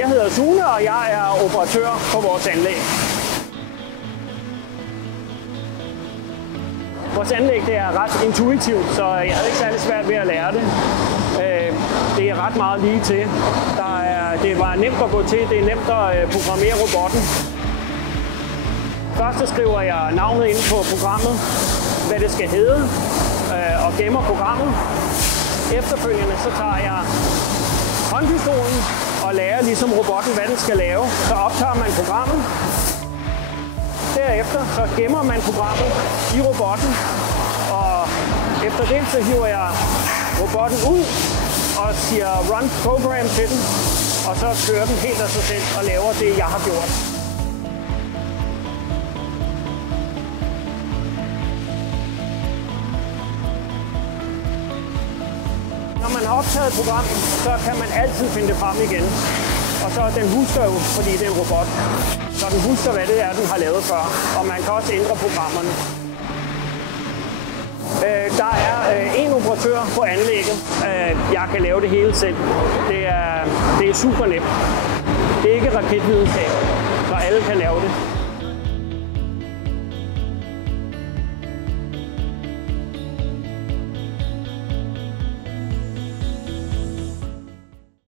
Jeg hedder Sune, og jeg er operatør på vores anlæg. Vores anlæg det er ret intuitivt, så jeg havde ikke særlig svært ved at lære det. Det er ret meget lige til. Det var nemt at gå til, det er nemt at programmere robotten. Først skriver jeg navnet ind på programmet, hvad det skal hedde, og gemmer programmet. Efterfølgende så tager jeg håndpistolen og lærer ligesom robotten, hvad den skal lave. Så optager man programmet. Derefter så gemmer man programmet i robotten, og efter det så hiver jeg robotten ud og siger run program til den, og så kører den helt af sig selv og laver det, jeg har gjort. Når man har optaget et program, så kan man altid finde det frem igen. Og så den husker jo, fordi det er en robot. Så den husker, hvad det er, den har lavet før. Og man kan også ændre programmerne. Der er en operatør på anlægget. Jeg kan lave det hele selv. Det er super nemt. Det er ikke raketvidenskab, så alle kan lave det.